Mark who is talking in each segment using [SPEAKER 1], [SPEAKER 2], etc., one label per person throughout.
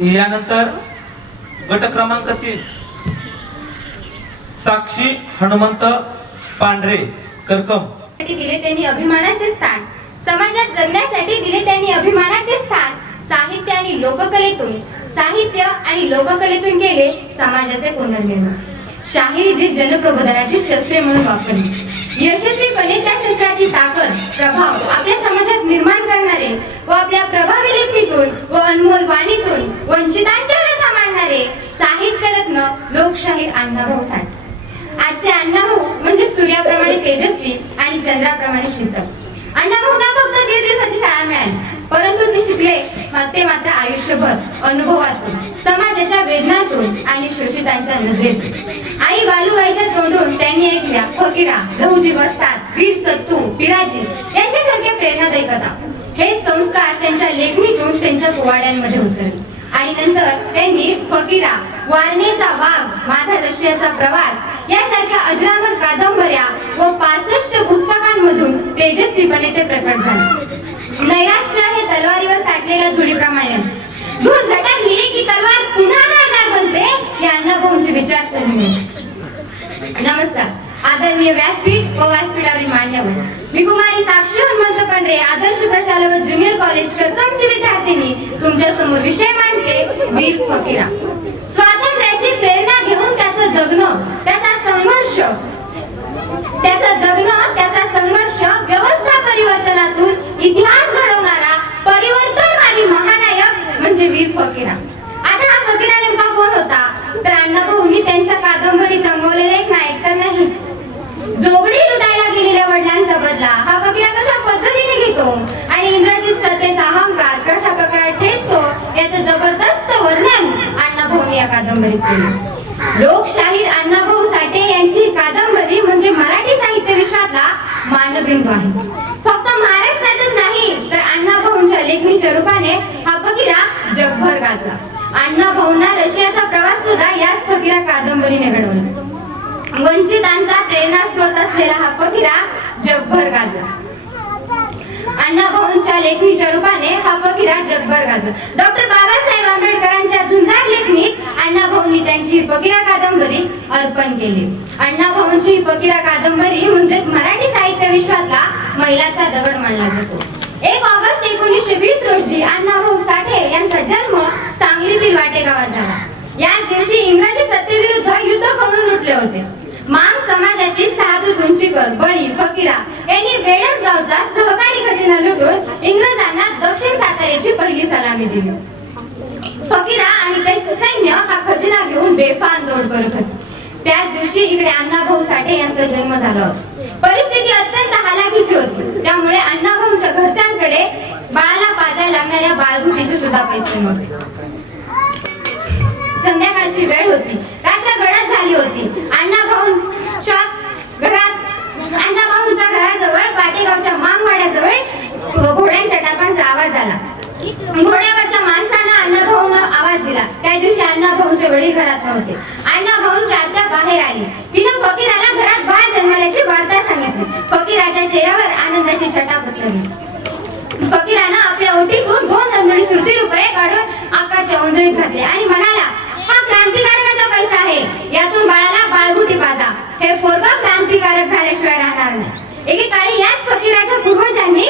[SPEAKER 1] यानंतर गट क्रमांक तीन. साक्षी हनुमंत पांढरे करकम.
[SPEAKER 2] दिले त्यांनी अभिमानाचे स्थान. समाजात जगण्यासाठी दिले त्यांनी अभिमानाचे स्थान. साहित्य आणि लोककलेतून साहित्य आणि लोककलेतून केले समाजाचे पुनर्निर्माण. शाहिरी जी जनप्रबोधनाची शस्त्रे म्हणून वापरली. यशस्वीपणे त्या शस्त्राची ताकद प्रभाव आपल्या करणारे व आपल्या प्रभावी लेखणीतून व अनमोल वाणीतून वंचितांच्या व्यथा मांडणारे साहित्यरत्न लोकशाहीर अण्णाभाऊ साठे. आजचे अण्णाभाऊ म्हणजे सूर्याप्रमाणे तेजस्वी आणि चंद्राप्रमाणे शीतल. अण्णाभाऊंना फक्त दीड दिवसाची शाळा मिळाली परंतु ते शिकले ते मात्र आयुष्यभर अनुभवातून समाजाच्या वेदनातून आणि शोषितांच्या नजरेत आई बालूबाईच्या तोंडून त्यांनी ऐकल्या फकीरा लहुजी बसतात वीर सत्तू पिराजी यांच्यासारख्या प्रेरणादायी कथा. संस्कार त्यांच्या लेखणीतून त्यांच्या पोवाड्यांमध्ये उतरले. आणि नंतर त्यांनी फकीरा वारणेचा वाघ माझा रशियाचा प्रवास यासारख्या अजरामर कादंबऱ्या व पासष्ट पुस्तकांमधून तेजस्वीपणे ते प्रकट झाले. नैराश्य हे तलवारीवर साठलेल्या धुळीप्रमाणे असते. धूळ झटकली की तलवार पुन्हा धारदार बनते ही अण्णाभाऊंची विचारसरणी नमस्कार. आदरणीय व्यासपीठ व व्यासपीठावरील मान्यवर. मी कुमारी साक्षी हनुमंत पंढरे आदर्श प्रशाला व ज्युनियर कॉलेज करकमची विद्यार्थिनी तुमच्यासमोर विषय मांडते वीर फकीरा स्वातंत्र्याची प्रेरणा घेऊन त्याचं जगणं त्याचा संघर्ष त्याचा जगणं त्याचा संघर्ष व्यवस्था परिवर्तनातून इतिहास घडवणारा परिवर्तनवादी महानायक म्हणजे वीर फकीरा आता हा फकीरा नेमका कोण होता तर अण्णाभाऊंनी त्यांच्या कादंबरीत रंगवलेला एक नायक तर नाही जोगडी लुटायला गेलेल्या वडिलांचा बदला हा फकीरा कशा पद्धतीने घेतो आणि इंग्रजीत सत्तेचा अहंकार कशा प्रकारे ठेचतो याचं जबरदस्त वर्णन कादंबरी केली. लोकशाहीर अण्णाभाऊ साठे यांची कादंबरी म्हणजे मराठी साहित्य विश्वातला मानबिंदू आहे. फक्त महाराष्ट्रातच नाही तर अण्णाभाऊंच्या लेखणीच्या रूपाने हा फकीरा जगभर गाजला. अण्णाभाऊंना रशियाचा प्रवास सुद्धा याच फकीरा कादंबरीने घडवला. वंचितांचा प्रेरणा स्रोत असलेला हा फकीरा जगभर गाजला. अण्णाभाऊंच्या लेखणीच्या रूपाने हा फकीरा जगभर गाजला. डॉक्टर बाबासाहेब आंबेडकरांच्या झुंजार लेखणीत भाऊंनी त्यांची हिपकिरा कादंबरी अर्पण केली. अण्णा भाऊंची हिपकिरा कादंबरी म्हणजेच मराठी साहित्य विश्वातला मैलाचा दगड मानला जातो. एक ऑगस्ट एकोणीसशे वीस रोजी अण्णा भाऊ साठे यांचा जन्म सांगलीतील वाटे गावात झाला. या दिवशी इंग्रजी सत्तेविरुद्ध युद्ध करून लुटले होते. मांग समाजातील साधू गुंचीकर बळी फकीरा यांनी वेडस गावचा सहकारी खजिना लुटून इंग्रजांना दक्षिण साताऱ्याची पहिली सलामी दिली. फकीरा आणि त्यांचे सैन्य हा खजिना घेऊन बेफान दौड करत होते. त्याच दिवशी इकडे अण्णाभाऊ साठे यांचा जन्म झाला होता. परिस्थिती अत्यंत हालाकीची होती. त्यामुळे अण्णाभाऊंच्या घरच्यांकडे बाळाला पाजायला लागणाऱ्या बाळगुटीचे सुद्धा पैसे नव्हते. संध्याकाळची वेळ होती. रात्र गडद झाली होती. अण्णाभाऊंच्या घरात अण्णाभाऊंच्या घराजवळ पाटेगावच्या मांगवाड्याजवळ घोड्यांच्या टापांचा आवाज आला. घोड्यावरच्या माणसानं अण्णाभाऊ आवाज दिला. त्या दिवशी अण्णा भाऊंचे वडील घरात नव्हते. अण्णा अण्णाभाऊंची आत्या बाहेर आली. तिनं फकीराला घरात बाळ जन्मल्याची वार्ता सांगितली. फकीराच्या चेहऱ्यावर आनंदाची छटा बसली. फकीरानं आपल्या ओटीतून दोन नंदुरी सुरती रुपये काढून आकाच्या ओंजळीत घातले आणि म्हणाला हा क्रांतिकारकाचा पैसा आहे. यातून बाळाला बाळगुटी पाजा हे पोरग क्रांतिकारक झाल्याशिवाय राहणार नाही. एकेकाळी याच फकीराच्या पूर्वजांनी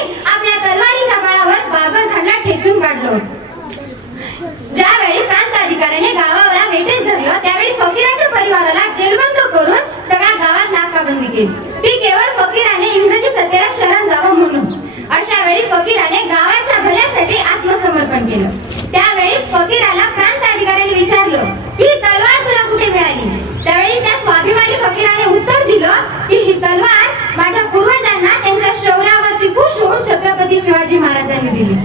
[SPEAKER 2] गावात नाकाबंदी केली ती केवळ फकीराने इंद्रजी सत्याला शरण जावं म्हणून. अशा वेळी फकीराने गावाच्या भल्यासाठी आत्मसमर्पण केलं. त्यावेळी फकीराला प्रांत अधिकाऱ्याने विचारलं की ही तलवार तुला कुठे मिळाली? त्यावेळी त्या स्वाभिमानी फकीराने उत्तर दिलं की ही तलवार माझ्या पूर्वजांना त्यांच्या शौर्यावरती खुश होऊन छत्रपती शिवाजी महाराजांनी दिली.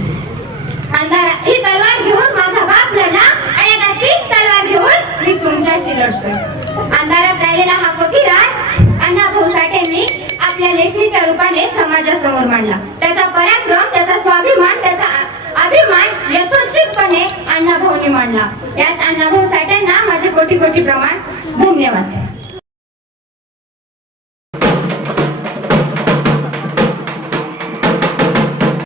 [SPEAKER 2] अंधारा ही तलवार घेऊन माझा बाप लढला आणि आता तीच तलवार घेऊन मी तुमच्याशी लढतोय. अंधारात राहिलेला हा रूपाने मांडला. त्याचा पराक्रम त्याचा स्वाभिमान त्याचा अभिमान यथोचितपणे अण्णाभाऊनी मांडला. याच अण्णाभाऊ साठ्यांना माझे कोटी कोटी प्रमाण धन्यवाद.